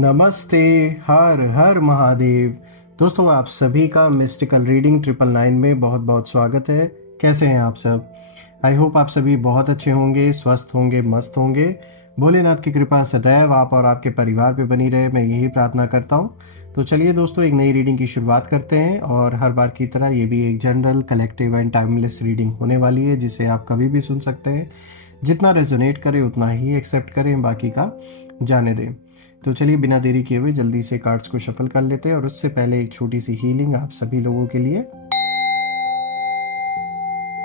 नमस्ते। हर हर महादेव। दोस्तों, आप सभी का मिस्टिकल रीडिंग 999 में बहुत बहुत स्वागत है। कैसे हैं आप सब? आई होप आप सभी बहुत अच्छे होंगे, स्वस्थ होंगे, मस्त होंगे। भोलेनाथ की कृपा सदैव आप और आपके परिवार पे बनी रहे, मैं यही प्रार्थना करता हूँ। तो चलिए दोस्तों, एक नई रीडिंग की शुरुआत करते हैं। और हर बार की तरह ये भी एक general, collective and timeless reading होने वाली है, जिसे आप कभी भी सुन सकते हैं। जितना रेजोनेट करे उतना ही एक्सेप्ट करें, बाकी का जाने दें। तो चलिए बिना देरी किए हुए जल्दी से कार्ड्स को शफल कर लेते हैं। और उससे पहले एक छोटी सी हीलिंग आप सभी लोगों के लिए।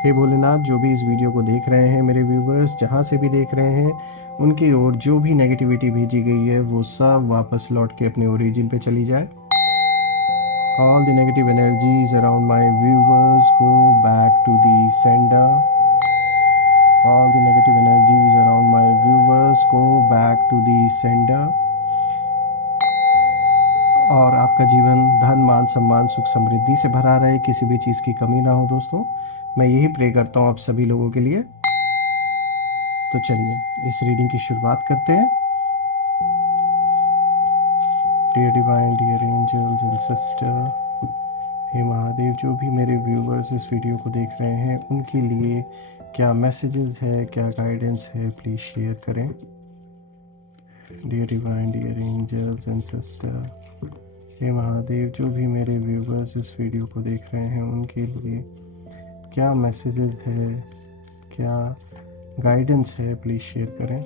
हे भोलेनाथ, जो भी इस वीडियो को देख रहे हैं, मेरे व्यूवर्स जहाँ से भी देख रहे हैं, उनकी ओर जो भी नेगेटिविटी भेजी गई है वो सब वापस लौट के अपने ओरिजिन पे चली जाए। All the negative energies around my viewers go back to the sender. All the negative energies around my viewers go back to the sender. और आपका जीवन धन, मान, सम्मान, सुख, समृद्धि से भरा रहे, किसी भी चीज़ की कमी ना हो। दोस्तों, मैं यही प्रे करता हूँ आप सभी लोगों के लिए। तो चलिए इस रीडिंग की शुरुआत करते हैं। Dear divine, dear angels and sister, हे महादेव, जो भी मेरे व्यूवर्स इस वीडियो को देख रहे हैं, उनके लिए क्या मैसेजेस है, क्या गाइडेंस है, प्लीज़ शेयर करें। Dear divine, dear angels and sister, हे महादेव, जो भी मेरे व्यूवर्स इस वीडियो को देख रहे हैं, उनके लिए क्या मैसेजेस है, क्या गाइडेंस है, प्लीज़ शेयर करें।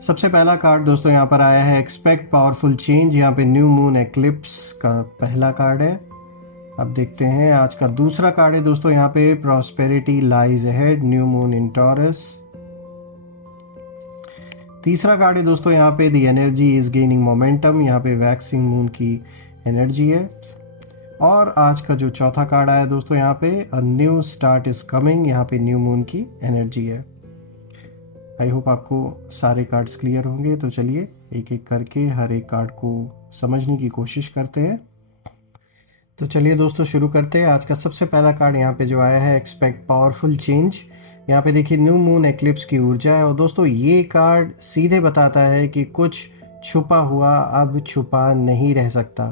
सबसे पहला कार्ड दोस्तों यहाँ पर आया है एक्सपेक्ट पावरफुल चेंज। यहाँ पे न्यू मून एक्लिप्स का पहला कार्ड है। अब देखते हैं आज का दूसरा कार्ड है दोस्तों, यहाँ पे prosperity lies ahead, new moon in taurus. तीसरा कार्ड है दोस्तों, यहाँ पे the energy is gaining momentum, यहाँ पे वैक्सिंग मून की एनर्जी है। और आज का जो चौथा कार्ड आया दोस्तों, यहाँ पे a new start is coming, यहाँ पे न्यू मून की एनर्जी है। आई होप आपको सारे कार्ड्स क्लियर होंगे। तो चलिए एक एक करके हर एक कार्ड को समझने की कोशिश करते हैं। तो चलिए दोस्तों शुरू करते हैं। आज का सबसे पहला कार्ड यहाँ पे जो आया है एक्सपेक्ट पावरफुल चेंज। यहाँ पे देखिए न्यू मून एक्लिप्स की ऊर्जा है। और दोस्तों ये कार्ड सीधे बताता है कि कुछ छुपा हुआ अब छुपा नहीं रह सकता।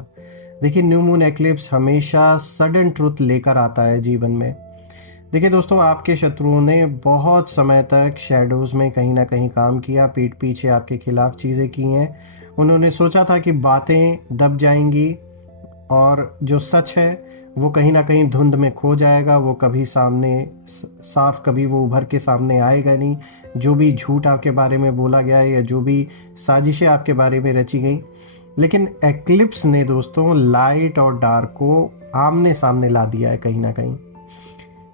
देखिए न्यू मून एक्लिप्स हमेशा सडन ट्रुथ लेकर आता है जीवन में। देखिए दोस्तों, आपके शत्रुओं ने बहुत समय तक शैडोज़ में कहीं ना कहीं काम किया, पीठ पीछे आपके खिलाफ चीज़ें की हैं। उन्होंने सोचा था कि बातें दब जाएंगी और जो सच है वो कहीं ना कहीं धुंध में खो जाएगा, वो कभी सामने साफ कभी वो उभर के सामने आएगा नहीं। जो भी झूठ आपके बारे में बोला गया है या जो भी साजिशें आपके बारे में रची गई, लेकिन एक्लिप्स ने दोस्तों लाइट और डार्क को आमने सामने ला दिया है कहीं ना कहीं।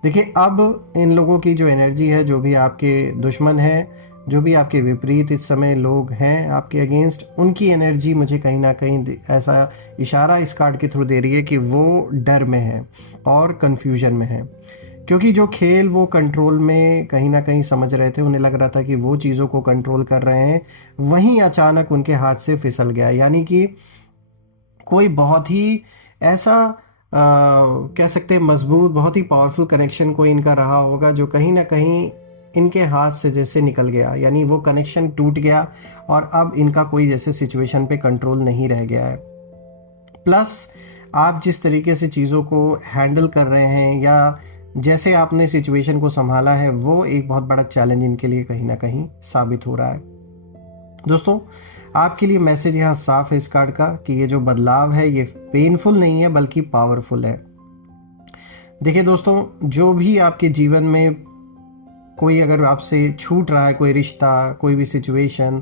देखिए अब इन लोगों की जो एनर्जी है, जो भी आपके दुश्मन हैं, जो भी आपके विपरीत इस समय लोग हैं आपके अगेंस्ट, उनकी एनर्जी मुझे कहीं ना कहीं ऐसा इशारा इस कार्ड के थ्रू दे रही है कि वो डर में है और कंफ्यूजन में है। क्योंकि जो खेल वो कंट्रोल में कहीं ना कहीं समझ रहे थे, उन्हें लग रहा था कि वो चीज़ों को कंट्रोल कर रहे हैं, वहीं अचानक उनके हाथ से फिसल गया। यानी कि कोई बहुत ही ऐसा कह सकते हैं मजबूत, बहुत ही पावरफुल कनेक्शन कोई इनका रहा होगा, जो कहीं ना कहीं इनके हाथ से जैसे निकल गया। यानी वो कनेक्शन टूट गया और अब इनका कोई जैसे सिचुएशन पे कंट्रोल नहीं रह गया है। प्लस आप जिस तरीके से चीज़ों को हैंडल कर रहे हैं या जैसे आपने सिचुएशन को संभाला है, वो एक बहुत बड़ा चैलेंज इनके लिए कहीं ना कहीं साबित हो रहा है। दोस्तों, आपके लिए मैसेज यहाँ साफ है इस कार्ड का कि ये जो बदलाव है ये पेनफुल नहीं है बल्कि पावरफुल है। देखिए दोस्तों, जो भी आपके जीवन में कोई अगर आपसे छूट रहा है, कोई रिश्ता, कोई भी सिचुएशन,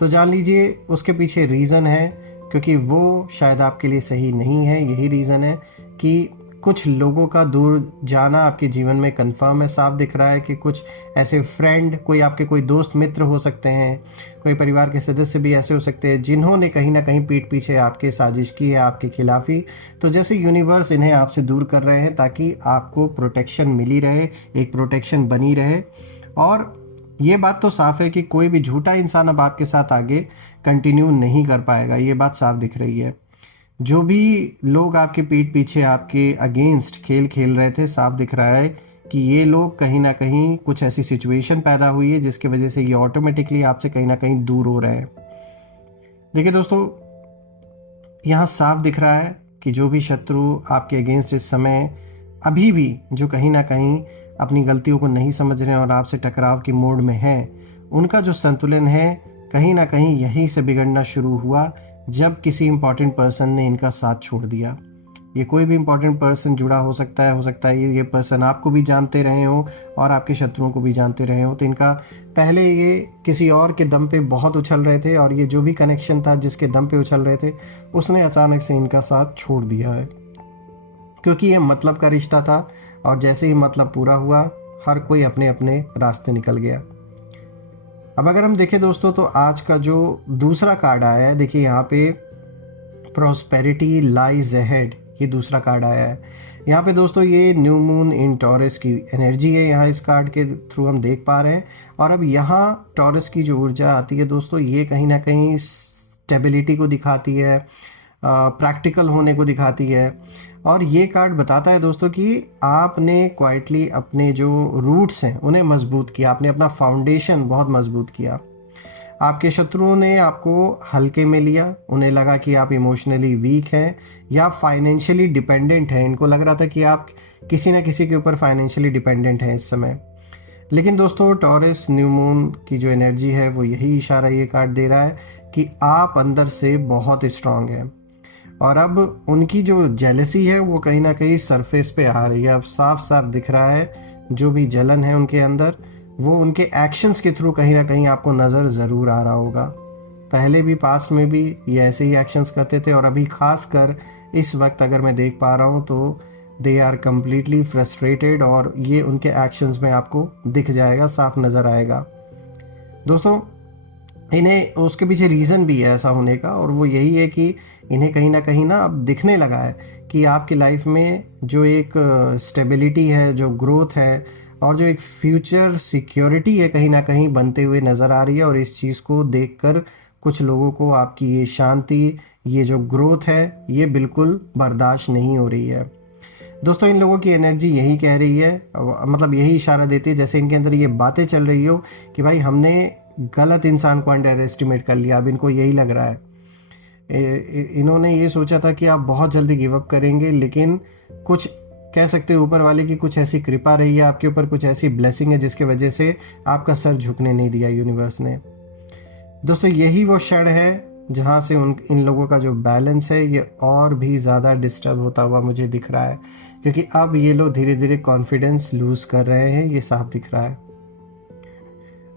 तो जान लीजिए उसके पीछे रीज़न है, क्योंकि वो शायद आपके लिए सही नहीं है। यही रीज़न है कि कुछ लोगों का दूर जाना आपके जीवन में कंफर्म है। साफ दिख रहा है कि कुछ ऐसे फ्रेंड, कोई आपके कोई दोस्त मित्र हो सकते हैं, कोई परिवार के सदस्य भी ऐसे हो सकते हैं जिन्होंने कहीं ना कहीं पीठ पीछे आपके साजिश की है, आपके खिलाफ ही। तो जैसे यूनिवर्स इन्हें आपसे दूर कर रहे हैं ताकि आपको प्रोटेक्शन मिली रहे, एक प्रोटेक्शन बनी रहे। और ये बात तो साफ है कि कोई भी झूठा इंसान अब आपके साथ आगे कंटिन्यू नहीं कर पाएगा, ये बात साफ दिख रही है। जो भी लोग आपके पीठ पीछे आपके अगेंस्ट खेल खेल रहे थे, साफ दिख रहा है कि ये लोग कहीं ना कहीं कुछ ऐसी सिचुएशन पैदा हुई है जिसकी वजह से ये ऑटोमेटिकली आपसे कहीं ना कहीं दूर हो रहे हैं। देखिए दोस्तों, यहाँ साफ दिख रहा है कि जो भी शत्रु आपके अगेंस्ट इस समय अभी भी जो कहीं ना कहीं अपनी गलतियों को नहीं समझ रहे हैं और आपसे टकराव के मोड में हैं, उनका जो संतुलन है कहीं ना कहीं यहीं से बिगड़ना शुरू हुआ जब किसी इंपॉर्टेंट पर्सन ने इनका साथ छोड़ दिया। ये कोई भी इंपॉर्टेंट पर्सन जुड़ा हो सकता है ये पर्सन आपको भी जानते रहे हो और आपके शत्रुओं को भी जानते रहे हो। तो इनका पहले ये किसी और के दम पे बहुत उछल रहे थे और ये जो भी कनेक्शन था जिसके दम पे उछल रहे थे उसने अचानक से इनका साथ छोड़ दिया है, क्योंकि ये मतलब का रिश्ता था और जैसे ही मतलब पूरा हुआ हर कोई अपने अपने रास्ते निकल गया। अब अगर हम देखें दोस्तों तो आज का जो दूसरा कार्ड आया है, देखिए यहाँ पे प्रॉस्पेरिटी लाइज अहेड, ये दूसरा कार्ड आया है। यहाँ पे दोस्तों ये न्यू मून इन टॉरस की एनर्जी है, यहाँ इस कार्ड के थ्रू हम देख पा रहे हैं। और अब यहाँ टॉरस की जो ऊर्जा आती है दोस्तों, ये कहीं ना कहीं स्टेबिलिटी को दिखाती है, प्रैक्टिकल होने को दिखाती है। और ये कार्ड बताता है दोस्तों कि आपने क्वाइटली अपने जो रूट्स हैं उन्हें मजबूत किया, आपने अपना फाउंडेशन बहुत मजबूत किया। आपके शत्रुओं ने आपको हल्के में लिया, उन्हें लगा कि आप इमोशनली वीक हैं या फाइनेंशियली डिपेंडेंट हैं। इनको लग रहा था कि आप किसी न किसी के ऊपर फाइनेंशियली डिपेंडेंट हैं इस समय। लेकिन दोस्तों टॉरस न्यू मून की जो एनर्जी है वो यही इशारा ये कार्ड दे रहा है कि आप अंदर से बहुत स्ट्रांग हैं। और अब उनकी जो जेलसी है वो कहीं ना कहीं सरफेस पे आ रही है। अब साफ साफ दिख रहा है जो भी जलन है उनके अंदर वो उनके एक्शंस के थ्रू कहीं ना कहीं आपको नज़र ज़रूर आ रहा होगा। पहले भी पास्ट में भी ये ऐसे ही एक्शंस करते थे और अभी खास कर इस वक्त अगर मैं देख पा रहा हूँ तो दे आर कम्प्लीटली फ्रस्ट्रेटेड और ये उनके एक्शंस में आपको दिख जाएगा, साफ नज़र आएगा। दोस्तों इन्हें उसके पीछे रीज़न भी है ऐसा होने का और वो यही है कि इन्हें कहीं ना अब दिखने लगा है कि आपकी लाइफ में जो एक स्टेबिलिटी है, जो ग्रोथ है और जो एक फ्यूचर सिक्योरिटी है कहीं ना कहीं बनते हुए नज़र आ रही है। और इस चीज़ को देखकर कुछ लोगों को आपकी ये शांति, ये जो ग्रोथ है ये बिल्कुल बर्दाश्त नहीं हो रही है। दोस्तों इन लोगों की एनर्जी यही कह रही है, मतलब यही इशारा देती है, जैसे इनके अंदर ये बातें चल रही हो कि भाई हमने गलत इंसान को अंडर एस्टिमेट कर लिया। अब इनको यही लग रहा है, इन्होंने ये सोचा था कि आप बहुत जल्दी गिव अप करेंगे, लेकिन कुछ कह सकते हैं ऊपर वाले की कुछ ऐसी कृपा रही है आपके ऊपर, कुछ ऐसी ब्लेसिंग है जिसकी वजह से आपका सर झुकने नहीं दिया यूनिवर्स ने। दोस्तों यही वो क्षण है जहाँ से इन लोगों का जो बैलेंस है ये और भी ज़्यादा डिस्टर्ब होता हुआ मुझे दिख रहा है, क्योंकि अब ये लोग धीरे धीरे कॉन्फिडेंस लूज़ कर रहे हैं, ये साफ दिख रहा है।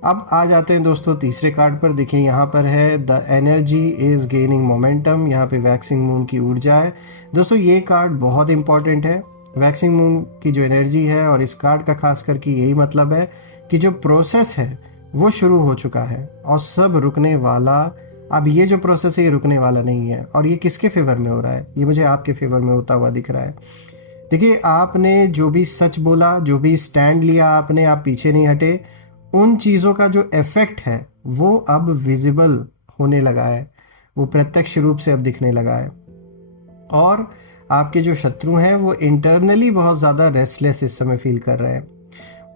अब आ जाते हैं दोस्तों तीसरे कार्ड पर। देखिए यहाँ पर है the energy is gaining momentum, यहाँ पे वैक्सिंग मून की ऊर्जा है। दोस्तों ये कार्ड बहुत इंपॉर्टेंट है, वैक्सिंग मून की जो एनर्जी है, और इस कार्ड का खास करके यही मतलब है कि जो प्रोसेस है वो शुरू हो चुका है और सब रुकने वाला, अब ये जो प्रोसेस है ये रुकने वाला नहीं है। और ये किसके फेवर में हो रहा है? ये मुझे आपके फेवर में होता हुआ दिख रहा है। देखिए आपने जो भी सच बोला, जो भी स्टैंड लिया आपने, आप पीछे नहीं हटे, उन चीज़ों का जो इफेक्ट है वो अब विजिबल होने लगा है, वो प्रत्यक्ष रूप से अब दिखने लगा है। और आपके जो शत्रु हैं वो इंटरनली बहुत ज़्यादा रेस्टलेस इस समय फील कर रहे हैं,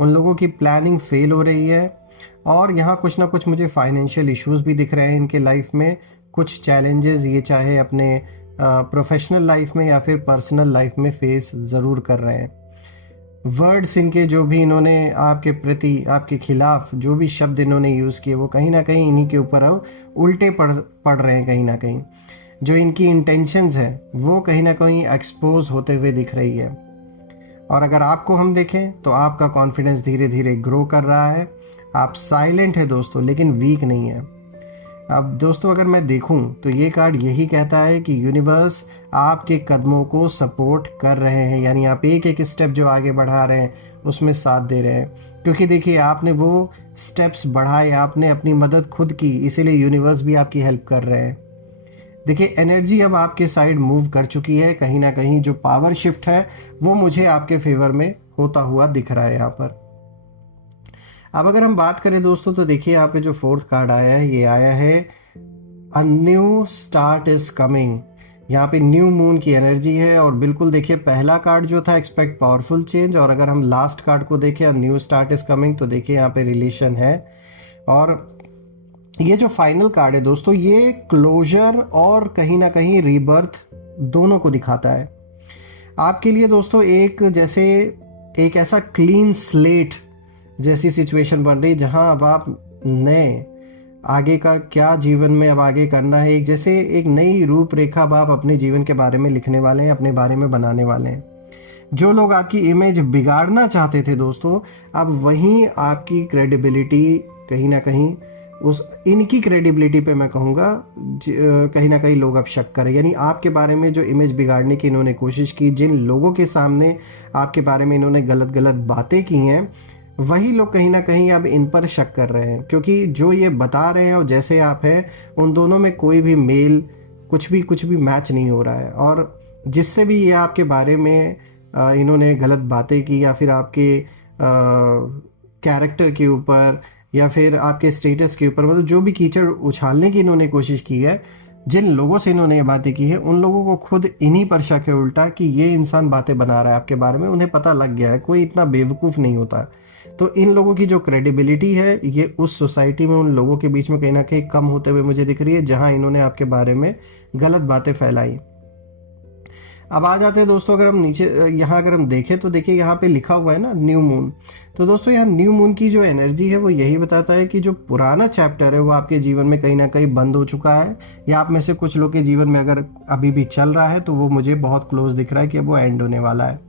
उन लोगों की प्लानिंग फेल हो रही है। और यहाँ कुछ ना कुछ मुझे फाइनेंशियल इश्यूज भी दिख रहे हैं इनके लाइफ में, कुछ चैलेंजेस ये चाहे अपने प्रोफेशनल लाइफ में या फिर पर्सनल लाइफ में फेस ज़रूर कर रहे हैं। वर्ड्स इनके जो भी इन्होंने आपके प्रति, आपके खिलाफ जो भी शब्द इन्होंने यूज़ किए वो कहीं ना कहीं इन्हीं के ऊपर अब उल्टे पड़ रहे हैं। कहीं ना कहीं जो इनकी इंटेंशंस हैं वो कहीं ना कहीं एक्सपोज होते हुए दिख रही है। और अगर आपको हम देखें तो आपका कॉन्फिडेंस धीरे धीरे ग्रो कर रहा है। आप साइलेंट है दोस्तों, लेकिन वीक नहीं है। अब दोस्तों अगर मैं देखूं तो ये कार्ड यही कहता है कि यूनिवर्स आपके कदमों को सपोर्ट कर रहे हैं, यानी आप एक एक स्टेप जो आगे बढ़ा रहे हैं उसमें साथ दे रहे हैं। क्योंकि देखिए आपने वो स्टेप्स बढ़ाए, आपने अपनी मदद खुद की, इसीलिए यूनिवर्स भी आपकी हेल्प कर रहे हैं। देखिए एनर्जी अब आपके साइड मूव कर चुकी है, कहीं ना कहीं जो पावर शिफ्ट है वो मुझे आपके फेवर में होता हुआ दिख रहा है यहाँ पर। अब अगर हम बात करें दोस्तों तो देखिए यहाँ पे जो फोर्थ कार्ड आया है ये आया है a new start is coming. यहाँ पे न्यू मून की एनर्जी है। और बिल्कुल देखिए पहला कार्ड जो था एक्सपेक्ट पावरफुल चेंज, और अगर हम लास्ट कार्ड को देखें न्यू स्टार्ट इज कमिंग, तो देखिए यहाँ पे रिलेशन है। और ये जो फाइनल कार्ड है दोस्तों, ये क्लोजर और कहीं ना कहीं रीबर्थ दोनों को दिखाता है आपके लिए दोस्तों। एक जैसे एक ऐसा क्लीन स्लेट जैसी सिचुएशन बन रही, जहां अब आप नए आगे का क्या जीवन में अब आगे करना है, एक जैसे एक नई रूपरेखा अब आप अपने जीवन के बारे में लिखने वाले हैं, अपने बारे में बनाने वाले हैं। जो लोग आपकी इमेज बिगाड़ना चाहते थे दोस्तों, अब वहीं आपकी क्रेडिबिलिटी कहीं ना कहीं उस इनकी क्रेडिबिलिटी पे मैं कहूँगा कहीं ना कहीं लोग अब शक करें। यानी आपके बारे में जो इमेज बिगाड़ने की इन्होंने कोशिश की, जिन लोगों के सामने आपके बारे में इन्होंने गलत गलत बातें की हैं, वही लोग कहीं ना कहीं अब इन पर शक कर रहे हैं, क्योंकि जो ये बता रहे हैं और जैसे आप हैं उन दोनों में कोई भी मेल कुछ भी मैच नहीं हो रहा है। और जिससे भी ये आपके बारे में इन्होंने गलत बातें की, या फिर आपके कैरेक्टर के ऊपर या फिर आपके स्टेटस के ऊपर, मतलब जो भी कीचड़ उछालने की इन्होंने कोशिश की है, जिन लोगों से इन्होंने ये बातें की है, उन लोगों को खुद इन्हीं पर शक है उल्टा कि ये इंसान बातें बना रहा है आपके बारे में। उन्हें पता लग गया है, कोई इतना बेवकूफ़ नहीं होता। तो इन लोगों की जो क्रेडिबिलिटी है, ये उस सोसाइटी में उन लोगों के बीच में कहीं ना कहीं कम होते हुए मुझे दिख रही है, जहां इन्होंने आपके बारे में गलत बातें फैलाई। अब आ जाते हैं दोस्तों, अगर हम नीचे यहाँ अगर हम देखें तो देखिए यहाँ पे लिखा हुआ है ना न्यू मून। तो दोस्तों यहाँ न्यू मून की जो एनर्जी है वो यही बताता है कि जो पुराना चैप्टर है वो आपके जीवन में कहीं ना कहीं बंद हो चुका है, या आप में से कुछ लोग के जीवन में अगर अभी भी चल रहा है तो वो मुझे बहुत क्लोज दिख रहा है कि अब वो एंड होने वाला है।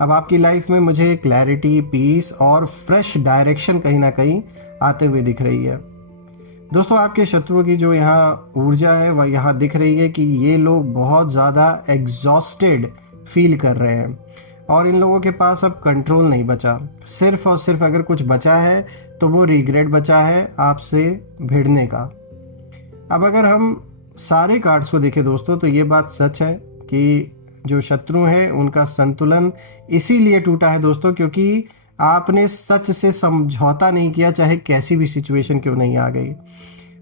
अब आपकी लाइफ में मुझे क्लैरिटी, पीस और फ्रेश डायरेक्शन कहीं ना कहीं आते हुए दिख रही है। दोस्तों आपके शत्रुओं की जो यहाँ ऊर्जा है वह यहाँ दिख रही है कि ये लोग बहुत ज़्यादा एग्जॉस्टेड फील कर रहे हैं, और इन लोगों के पास अब कंट्रोल नहीं बचा। सिर्फ और सिर्फ अगर कुछ बचा है तो वो रिग्रेट बचा है आपसे भिड़ने का। अब अगर हम सारे कार्ड्स को देखें दोस्तों, तो ये बात सच है कि जो शत्रु हैं उनका संतुलन इसीलिए टूटा है दोस्तों, क्योंकि आपने सच से समझौता नहीं किया, चाहे कैसी भी सिचुएशन क्यों नहीं आ गई।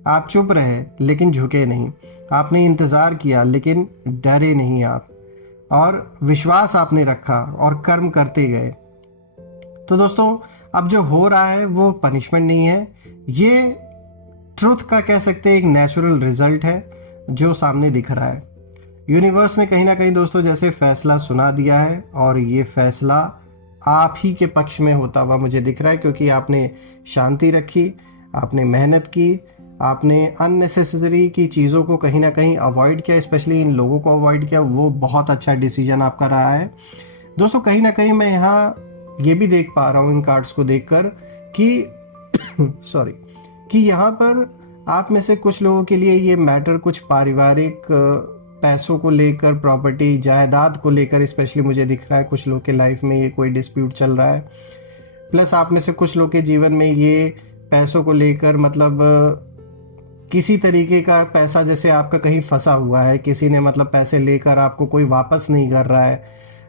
आप चुप रहे लेकिन झुके नहीं, आपने इंतज़ार किया लेकिन डरे नहीं आप, और विश्वास आपने रखा और कर्म करते गए। तो दोस्तों अब जो हो रहा है वो पनिशमेंट नहीं है, ये ट्रुथ का कह सकते हैं एक नेचुरल रिजल्ट है जो सामने दिख रहा है। यूनिवर्स ने कहीं ना कहीं दोस्तों जैसे फैसला सुना दिया है, और ये फैसला आप ही के पक्ष में होता हुआ मुझे दिख रहा है, क्योंकि आपने शांति रखी, आपने मेहनत की, आपने अननेसेसरी की चीज़ों को कहीं ना कहीं अवॉइड किया, स्पेशली इन लोगों को अवॉइड किया। वो बहुत अच्छा डिसीजन आपका रहा है दोस्तों। कहीं ना कहीं मैं यहाँ ये भी देख पा रहा हूँ इन कार्ड्स को देखकर कि सॉरी कि यहाँ पर आप में से कुछ लोगों के लिए ये मैटर कुछ पारिवारिक पैसों को लेकर, प्रॉपर्टी जायदाद को लेकर स्पेशली मुझे दिख रहा है। कुछ लोग के लाइफ में ये कोई डिस्प्यूट चल रहा है, प्लस आप में से कुछ लोग के जीवन में ये पैसों को लेकर मतलब किसी तरीके का पैसा जैसे आपका कहीं फंसा हुआ है, किसी ने मतलब पैसे लेकर आपको कोई वापस नहीं कर रहा है।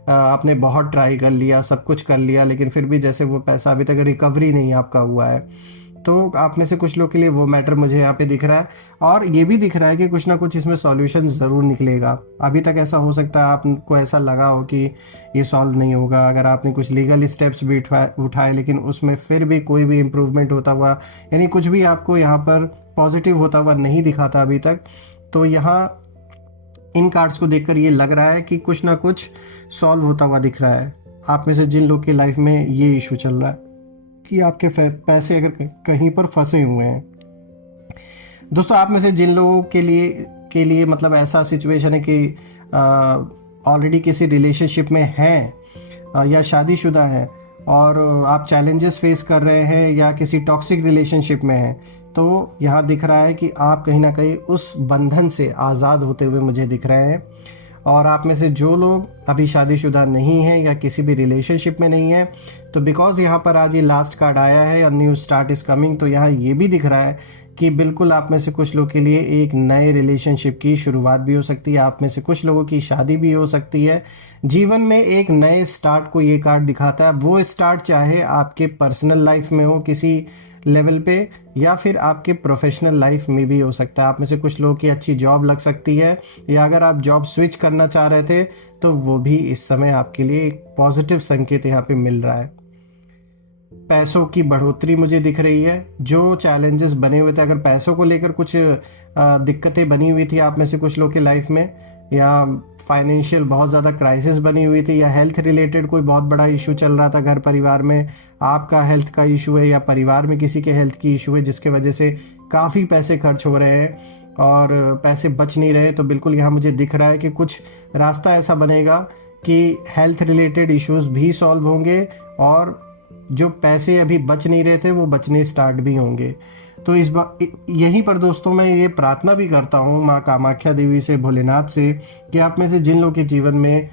आपने बहुत ट्राई कर लिया, सब कुछ कर लिया, लेकिन फिर भी जैसे वो पैसा अभी तक रिकवरी नहीं आपका हुआ है। तो आप में से कुछ लोग के लिए वो मैटर मुझे यहाँ पे दिख रहा है, और ये भी दिख रहा है कि कुछ ना कुछ इसमें सॉल्यूशन ज़रूर निकलेगा। अभी तक ऐसा हो सकता है आपको ऐसा लगा हो कि ये सॉल्व नहीं होगा, अगर आपने कुछ लीगल स्टेप्स भी उठाए लेकिन उसमें फिर भी कोई भी इम्प्रूवमेंट होता हुआ, यानी कुछ भी आपको यहाँ पर पॉजिटिव होता हुआ नहीं दिखा था अभी तक। तो यहाँ इन कार्ड्स को देखकर ये लग रहा है कि कुछ ना कुछ सॉल्व होता हुआ दिख रहा है। आप में से जिन लोग की लाइफ में ये इशू चल रहा है कि आपके पैसे अगर कहीं पर फंसे हुए हैं, दोस्तों आप में से जिन लोगों के लिए मतलब ऐसा सिचुएशन है कि ऑलरेडी किसी रिलेशनशिप में हैं या शादीशुदा हैं, और आप चैलेंजेस फेस कर रहे हैं या किसी टॉक्सिक रिलेशनशिप में हैं, तो यहाँ दिख रहा है कि आप कहीं ना कहीं उस बंधन से आज़ाद होते हुए मुझे दिख रहे हैं। और आप में से जो लोग अभी शादीशुदा नहीं हैं या किसी भी रिलेशनशिप में नहीं है, तो बिकॉज यहाँ पर आज ये लास्ट कार्ड आया है और न्यू स्टार्ट इज कमिंग, तो यहाँ ये भी दिख रहा है कि बिल्कुल आप में से कुछ लोग के लिए एक नए रिलेशनशिप की शुरुआत भी हो सकती है। आप में से कुछ लोगों की शादी भी हो सकती है। जीवन में एक नए स्टार्ट को ये कार्ड दिखाता है। वो स्टार्ट चाहे आपके पर्सनल लाइफ में हो, किसी लेवल पे, या फिर आपके प्रोफेशनल लाइफ में भी हो सकता है। आप में से कुछ लोगों की अच्छी जॉब लग सकती है, या अगर आप जॉब स्विच करना चाह रहे थे तो वो भी इस समय आपके लिए एक पॉजिटिव संकेत यहाँ पे मिल रहा है। पैसों की बढ़ोतरी मुझे दिख रही है। जो चैलेंजेस बने हुए थे, अगर पैसों को लेकर कुछ दिक्कतें बनी हुई थी आप में से कुछ लोग की लाइफ में, या फाइनेंशियल बहुत ज़्यादा क्राइसिस बनी हुई थी, या हेल्थ रिलेटेड कोई बहुत बड़ा इशू चल रहा था घर परिवार में, आपका हेल्थ का इशू है या परिवार में किसी के हेल्थ की इशू है जिसके वजह से काफ़ी पैसे खर्च हो रहे हैं और पैसे बच नहीं रहे, तो बिल्कुल यहाँ मुझे दिख रहा है कि कुछ रास्ता ऐसा बनेगा कि हेल्थ रिलेटेड इश्यूज भी सॉल्व होंगे और जो पैसे अभी बच नहीं रहे थे वो बचने स्टार्ट भी होंगे। तो इस बार यहीं पर दोस्तों मैं ये प्रार्थना भी करता हूँ माँ कामाख्या देवी से, भोलेनाथ से, कि आप में से जिन लोगों के जीवन में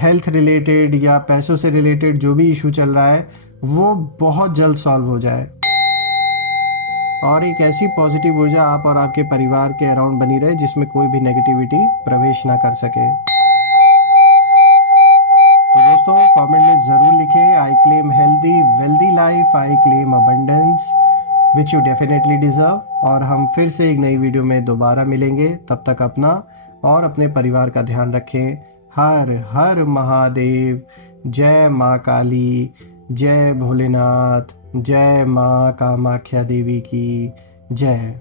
हेल्थ रिलेटेड या पैसों से रिलेटेड जो भी इशू चल रहा है वो बहुत जल्द सॉल्व हो जाए और एक ऐसी पॉजिटिव ऊर्जा आप और आपके परिवार के अराउंड बनी रहे जिसमें कोई भी नेगेटिविटी प्रवेश ना कर सके। तो दोस्तों कमेंट में ज़रूर लिखें, I claim healthy wealthy life, I claim abundance which you definitely deserve. और हम फिर से एक नई वीडियो में दोबारा मिलेंगे। तब तक अपना और अपने परिवार का ध्यान रखें। हर हर महादेव। जय माँ काली, जय भोलेनाथ, जय माँ कामाख्या देवी की जय।